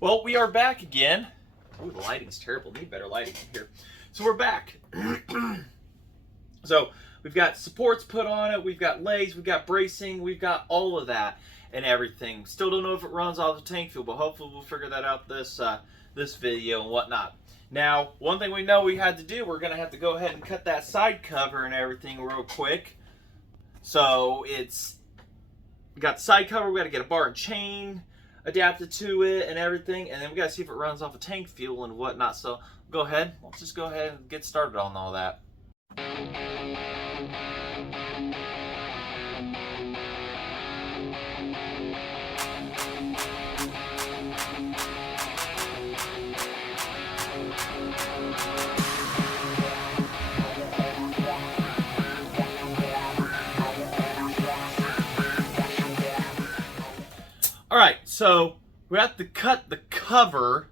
Well, we are back again. Ooh, the lighting's terrible. Need better lighting in here. So we're back. So we've got supports put on it. We've got legs. We've got bracing. We've got all of that and everything. Still don't know if it runs off the tank fuel, but hopefully we'll figure that out this video and whatnot. Now, one thing we know we had to do, we're going to have to go ahead and cut that side cover and everything real quick. So we got the side cover. We got to get a bar and chain adapted to it and everything, and then we got to see if it runs off of tank fuel and whatnot. So go ahead, let's just go ahead and get started on all that. Alright, so we have to cut the cover.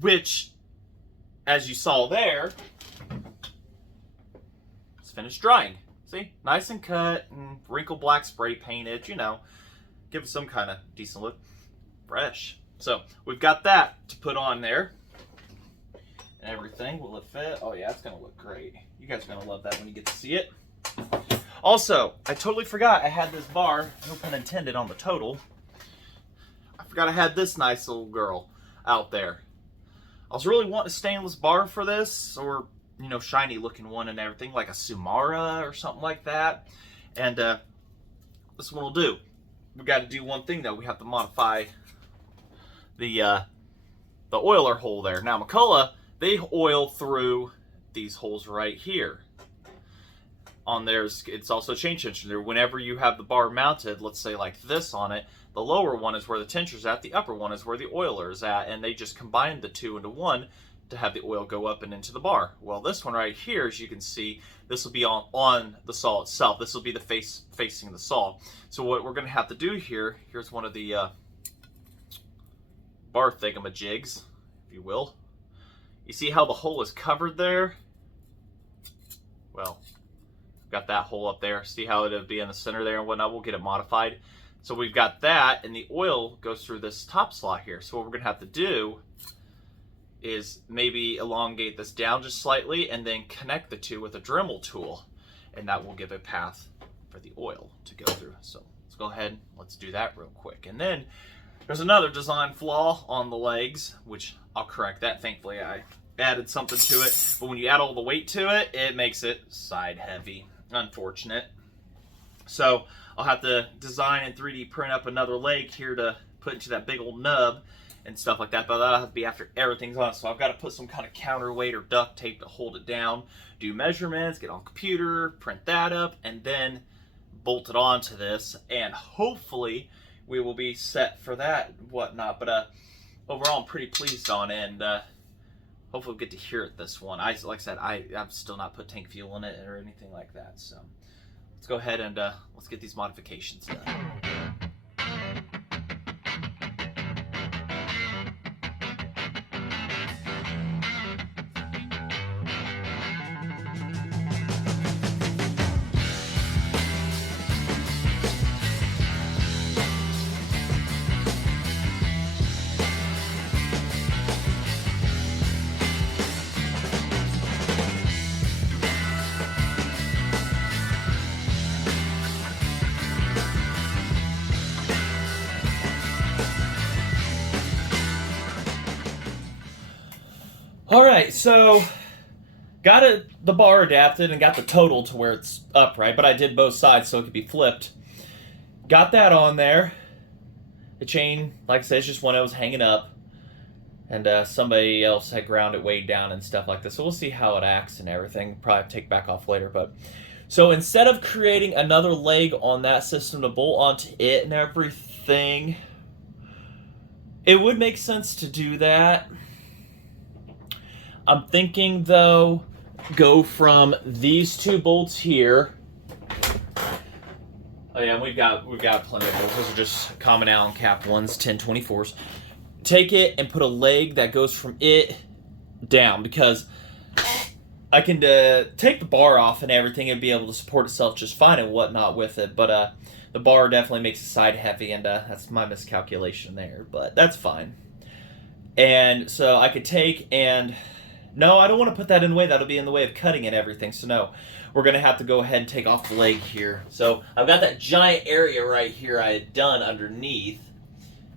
Which, as you saw there, it's finished drying. See? Nice and cut and wrinkle black spray painted, you know, give it some kind of decent look. Fresh. So, we've got that to put on there. And everything. Will it fit? Oh yeah, it's going to look great. You guys are going to love that when you get to see it. Also, I totally forgot I had this bar, no pun intended, on the total. I forgot I had this nice little girl out there. I was really wanting a stainless bar for this, or, you know, shiny looking one and everything, like a Sumara or something like that. And this one will do. We got to do one thing though. We have to modify the oiler hole there. Now McCulloch, they oil through these holes right here. On theirs, it's also chain tension there. Whenever you have the bar mounted, let's say like this on it, the lower one is where the tension's at, the upper one is where the oiler is at, and they just combined the two into one to have the oil go up and into the bar. Well, this one right here, as you can see, this will be on the saw itself. This will be the facing the saw. So what we're going to have to do here, here's one of the bar thingamajigs, if you will. You see how the hole is covered there? Well, got that hole up there. See how it'll be in the center there and whatnot. We'll get it modified. So we've got that, and the oil goes through this top slot here. So what we're gonna have to do is maybe elongate this down just slightly and then connect the two with a Dremel tool, and that will give a path for the oil to go through. So let's go ahead and let's do that real quick. And then there's another design flaw on the legs, which I'll correct that. Thankfully I added something to it, but when you add all the weight to it, it makes it side heavy. Unfortunate. So I'll have to design and 3D print up another leg here to put into that big old nub and stuff like that, but that'll have to be after everything's on. So I've got to put some kind of counterweight or duct tape to hold it down, do measurements, get on computer, print that up, and then bolt it onto this, and hopefully we will be set for that and whatnot. But overall I'm pretty pleased on it, and hopefully we'll get to hear it this one. Like I said, I've still not put tank fuel in it or anything like that. So let's go ahead and let's get these modifications done. All right, so got the bar adapted and got the total to where it's upright, but I did both sides so it could be flipped. Got that on there. The chain, like I said, is just one I was hanging up. And somebody else had ground it weighed down and stuff like this. So we'll see how it acts and everything. Probably take back off later. But so instead of creating another leg on that system to bolt onto it and everything, it would make sense to do that. I'm thinking, though, go from these two bolts here. Oh yeah, we've got plenty of bolts. Those are just common Allen cap ones, 1024s. Take it and put a leg that goes from it down, because I can take the bar off and everything and be able to support itself just fine and whatnot with it. But the bar definitely makes the side heavy, and that's my miscalculation there. But that's fine. And so I could take and... No, I don't want to put that in the way. That'll be in the way of cutting and everything. So no, we're going to have to go ahead and take off the leg here. So I've got that giant area right here I had done underneath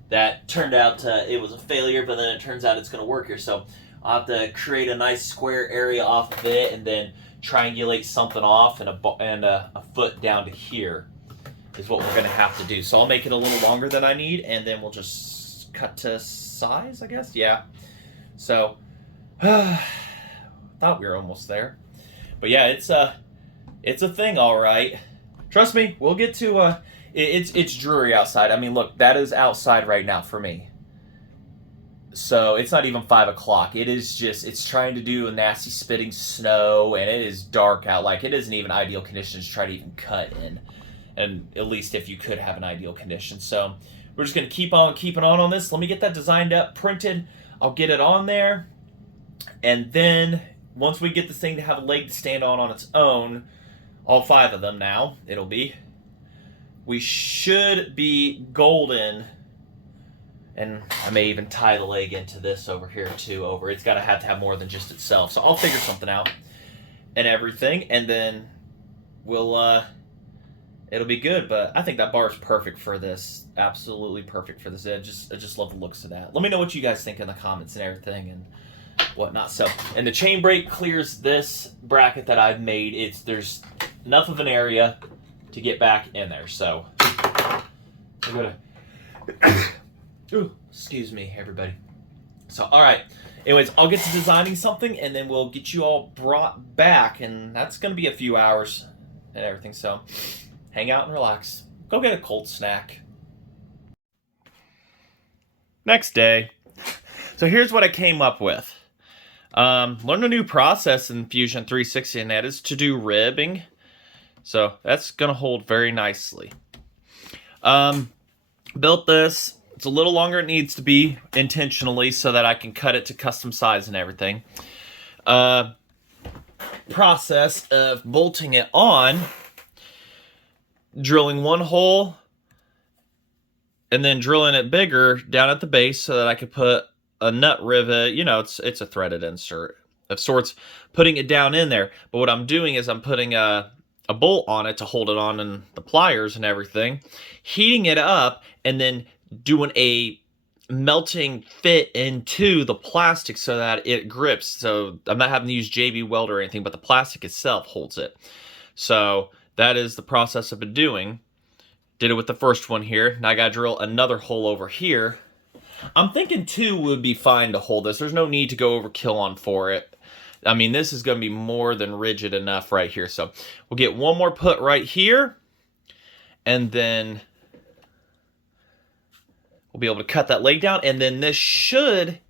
that turned out it was a failure, but then it turns out it's going to work here. So I'll have to create a nice square area off of it and then triangulate something off and a foot down to here is what we're going to have to do. So I'll make it a little longer than I need, and then we'll just cut to size, I guess. Yeah. So... thought we were almost there, but yeah, it's a thing, all right. Trust me, we'll get to it's dreary outside. I mean, look, that is outside right now for me. So it's not even 5 o'clock. It is just, it's trying to do a nasty spitting snow, and it is dark out. Like, it isn't even ideal conditions to try to even cut in, and at least if you could have an ideal condition. So we're just gonna keep on keeping on this. Let me get that designed up, printed. I'll get it on there. And then, once we get this thing to have a leg to stand on its own, all 5 of them now, we should be golden. And I may even tie the leg into this over here too, it's got to have more than just itself. So I'll figure something out and everything, and then we'll, it'll be good. But I think that bar is perfect for this. Absolutely perfect for this. I just love the looks of that. Let me know what you guys think in the comments and everything and whatnot. So, and the chain brake clears this bracket that I've made. There's enough of an area to get back in there. So I'm gonna excuse me, everybody. So, all right. Anyways, I'll get to designing something, and then we'll get you all brought back, and that's gonna be a few hours and everything. So, hang out and relax. Go get a cold snack. Next day. So here's what I came up with. Learned a new process in Fusion 360, and that is to do ribbing. So that's going to hold very nicely. Built this. It's a little longer than it needs to be intentionally so that I can cut it to custom size and everything. Process of bolting it on. Drilling one hole and then drilling it bigger down at the base so that I could put a nut rivet. You know, it's a threaded insert of sorts, putting it down in there. But what I'm doing is I'm putting a bolt on it to hold it on, and the pliers and everything, heating it up, and then doing a melting fit into the plastic so that it grips. So I'm not having to use JB Weld or anything, but the plastic itself holds it. So that is the process I've been doing. Did it with the first one here. Now I gotta drill another hole over here. I'm thinking 2 would be fine to hold this. There's no need to go overkill on for it. I mean, this is going to be more than rigid enough right here. So we'll get one more put right here, and then we'll be able to cut that leg down, and then this should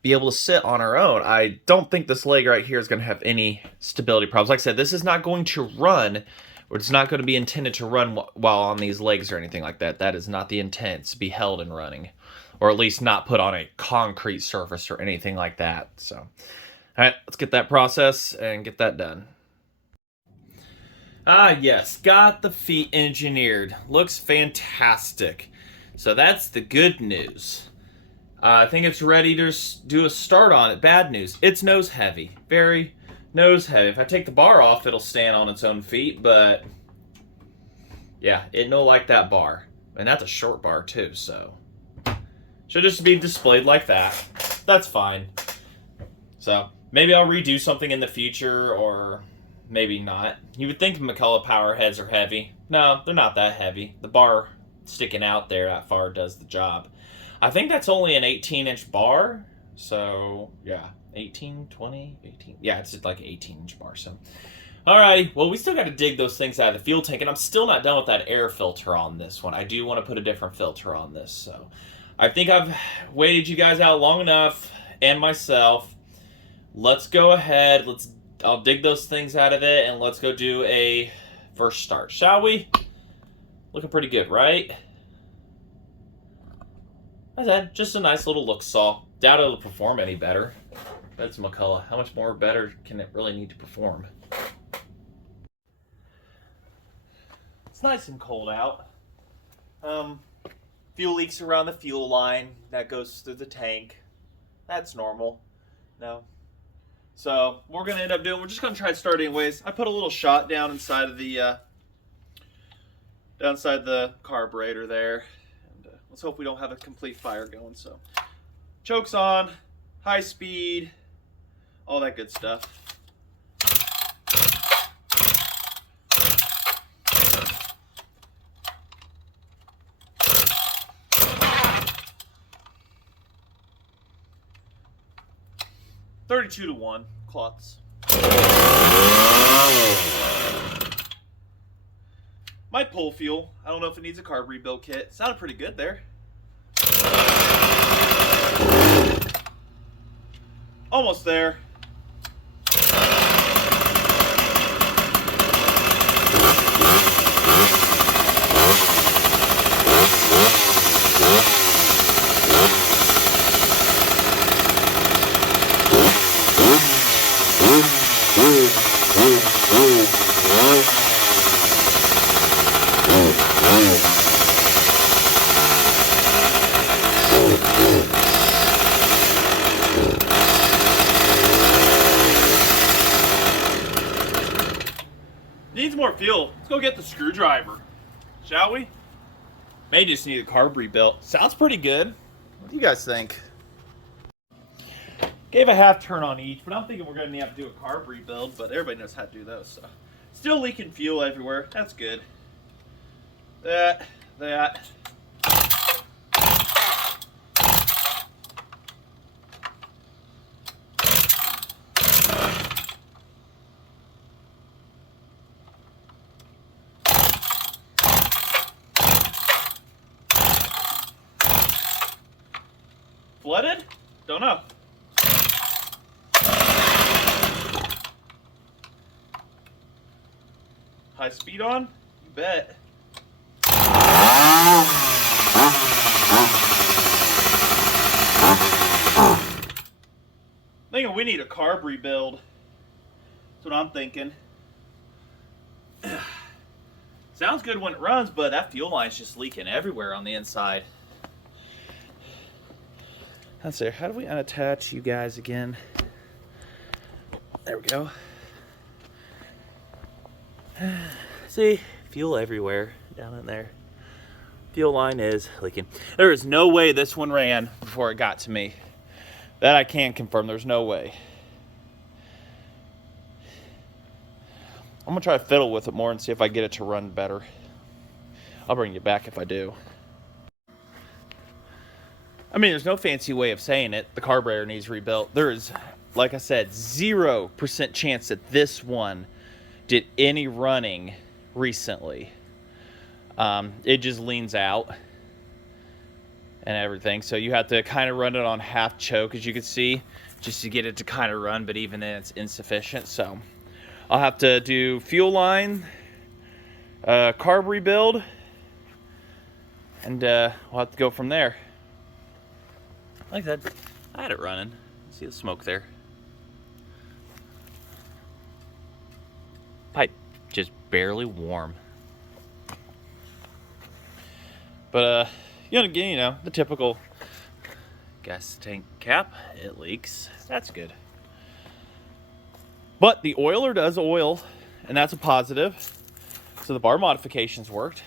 be able to sit on our own. I don't think this leg right here is going to have any stability problems. Like I said, this is not going to run, or it's not going to be intended to run while on these legs or anything like that. That is not the intent. It's to be held and running, or at least not put on a concrete surface or anything like that. So, all right, let's get that process and get that done. Ah, yes, got the feet engineered. Looks fantastic. So that's the good news. I think it's ready to do a start on it. Bad news, it's nose heavy. Very nose heavy. If I take the bar off, it'll stand on its own feet, but yeah, it no like that bar. And that's a short bar too, so should just be displayed like that. That's fine. So maybe I'll redo something in the future, or maybe not. You would think McCulloch power heads are heavy. No, they're not that heavy. The bar sticking out there that far does the job. I think that's only an 18-inch bar. So, yeah, 18, 20, 18. Yeah, it's like an 18-inch bar. So, alrighty. Well, we still got to dig those things out of the fuel tank, and I'm still not done with that air filter on this one. I do want to put a different filter on this. So, I think I've waited you guys out long enough, and myself. Let's go ahead. I'll dig those things out of it, and let's go do a first start, shall we? Looking pretty good, right? That's that. Just a nice little look saw. Doubt it'll perform any better. That's McCulloch. How much more better can it really need to perform? It's nice and cold out. Fuel leaks around the fuel line that goes through the tank. That's normal. No. So what we're gonna end up doing, we're just gonna try to start anyways. I put a little shot down inside of the carburetor there, and let's hope we don't have a complete fire going. So chokes on, high speed, all that good stuff. (32 to 1) clots. Might pull fuel. I don't know if it needs a carb rebuild kit. Sounded pretty good there. Almost there. Needs more fuel. Let's go get the screwdriver, shall we? May just need a carb rebuilt. Sounds pretty good. What do you guys think? Gave a half turn on each, but I'm thinking we're going to have to do a carb rebuild, but everybody knows how to do those. So. Still leaking fuel everywhere. That's good. That. Flooded? Don't know. High speed on? You bet. Thinking we need a carb rebuild. That's what I'm thinking. Sounds good when it runs, but that fuel line's just leaking everywhere on the inside. Let's see, how do we unattach you guys again? There we go. See, fuel everywhere down in there. Fuel line is leaking. There is no way this one ran before it got to me. That I can confirm, there's no way. I'm gonna try to fiddle with it more and see if I get it to run better. I'll bring you back if I do. I mean, there's no fancy way of saying it. The carburetor needs rebuilt. There is, like I said, 0% chance that this one did any running recently. It just leans out and everything. So you have to kind of run it on half choke, as you can see, just to get it to kind of run. But even then, it's insufficient. So I'll have to do fuel line, carb rebuild, and we'll have to go from there. Like that, I had it running. See the smoke there. Pipe just barely warm. But you know, the typical gas tank cap, it leaks. That's good. But the oiler does oil, and that's a positive. So the bar modifications worked.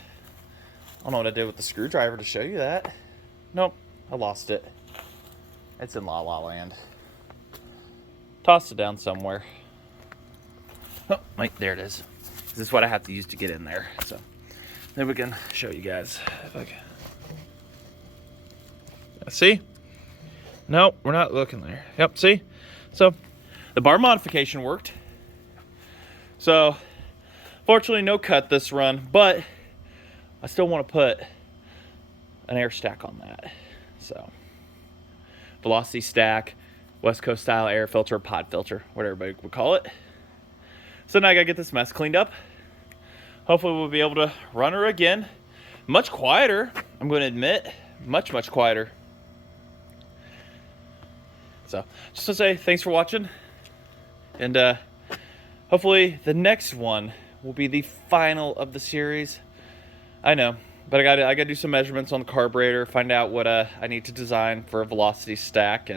I don't know what I did with the screwdriver to show you that. Nope, I lost it. It's in La La Land. toss it down somewhere. Oh, wait, there it is. This is what I have to use to get in there. So then we can show you guys. If I can. See? No, we're not looking there. Yep, see? So the bar modification worked. So fortunately no cut this run, but I still want to put an air stack on that. So velocity stack, West Coast style air filter, pod filter, whatever everybody would call it. So now I gotta get this mess cleaned up. Hopefully we'll be able to run her again. Much quieter, I'm gonna admit, much quieter. So just to say thanks for watching, and hopefully the next one will be the final of the series. I know, but I gotta do some measurements on the carburetor, find out what I need to design for a velocity stack,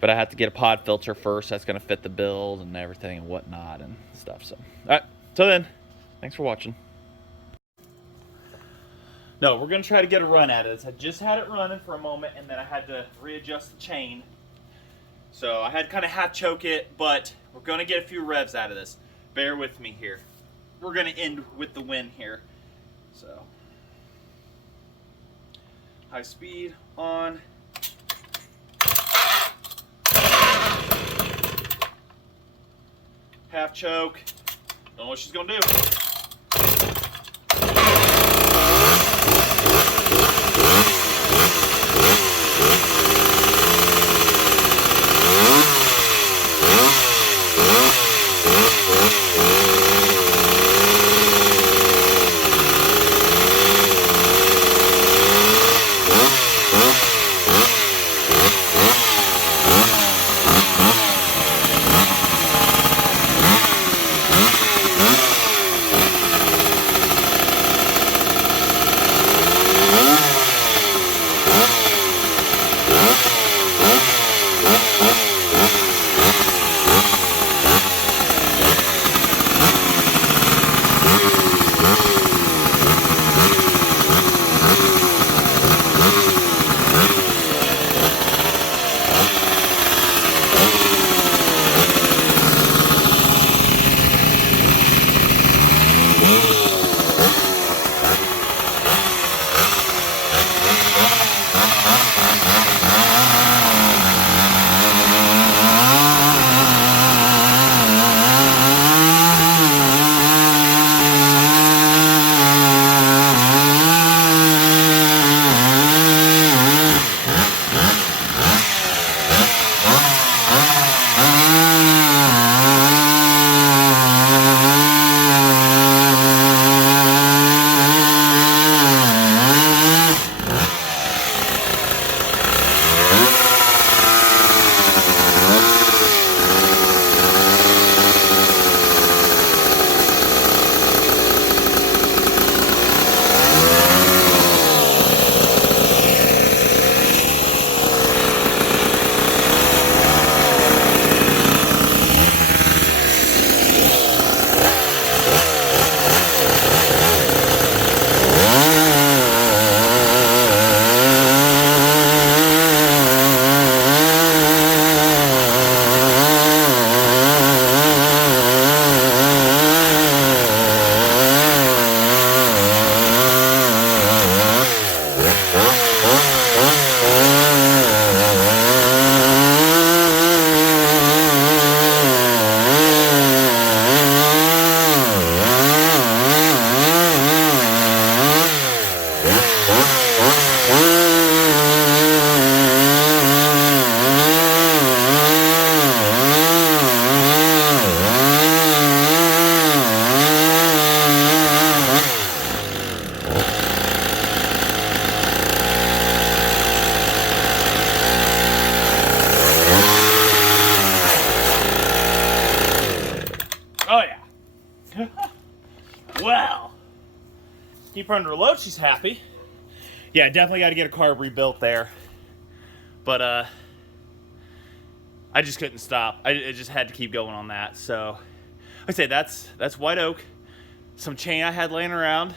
but I have to get a pod filter first. That's gonna fit the build and everything and whatnot and stuff. So, all right. Till then, thanks for watching. No, we're gonna try to get a run at it. I just had it running for a moment, and then I had to readjust the chain. So I had to kind of half choke it, but we're gonna get a few revs out of this. Bear with me here. We're gonna end with the win here. So, high speed on. Half choke. Don't know what she's gonna do. Well, keep her under load, she's happy. Yeah, definitely got to get a carb rebuilt there. But I just couldn't stop. I just had to keep going on that. So I say that's white oak, some chain I had laying around,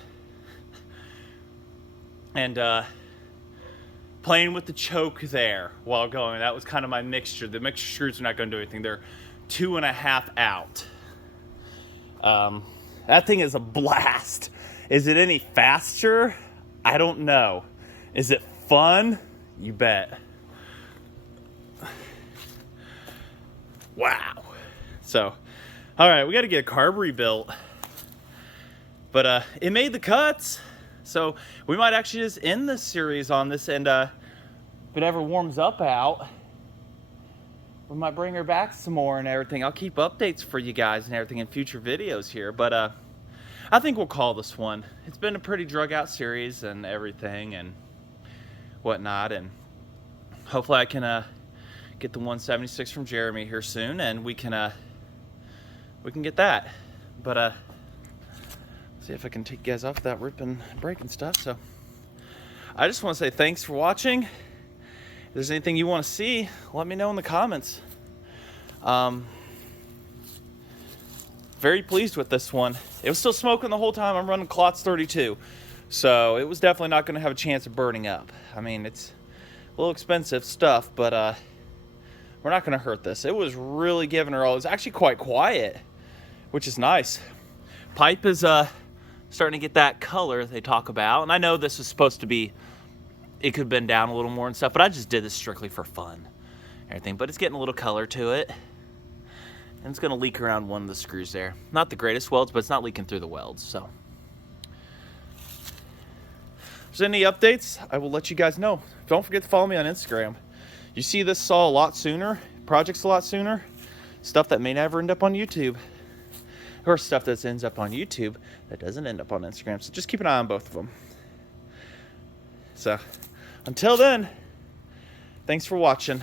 and playing with the choke there while going. That was kind of my mixture. The mixture screws are not going to do anything. They're 2.5 out. That thing is a blast. Is it any faster? I don't know. Is it fun? You bet. Wow. So, all right, we got to get a carb rebuilt. But it made the cuts. So we might actually just end this series on this, and if it ever warms up out, we might bring her back some more and everything. I'll keep updates for you guys and everything in future videos here. But I think we'll call this one. It's been a pretty drug out series and everything and whatnot. And hopefully I can get the 176 from Jeremy here soon, and we can get that. But see if I can take you guys off without ripping and breaking stuff. So I just want to say thanks for watching. If there's anything you want to see, let me know in the comments. Very pleased with this one. It was still smoking the whole time I'm running Klotz 32, so it was definitely not going to have a chance of burning up. I mean, it's a little expensive stuff, but we're not going to hurt this. It was really giving her all. It was actually quite quiet, which is nice. Pipe is starting to get that color they talk about, and I know this is supposed to be, it could have been down a little more and stuff, but I just did this strictly for fun, everything. But it's getting a little color to it, and it's going to leak around one of the screws there. Not the greatest welds, but it's not leaking through the welds. So if there's any updates, I will let you guys know. Don't forget to follow me on Instagram. You see this saw a lot sooner, projects a lot sooner, stuff that may never end up on YouTube, or stuff that ends up on YouTube that doesn't end up on Instagram. So just keep an eye on both of them. So until then, thanks for watching.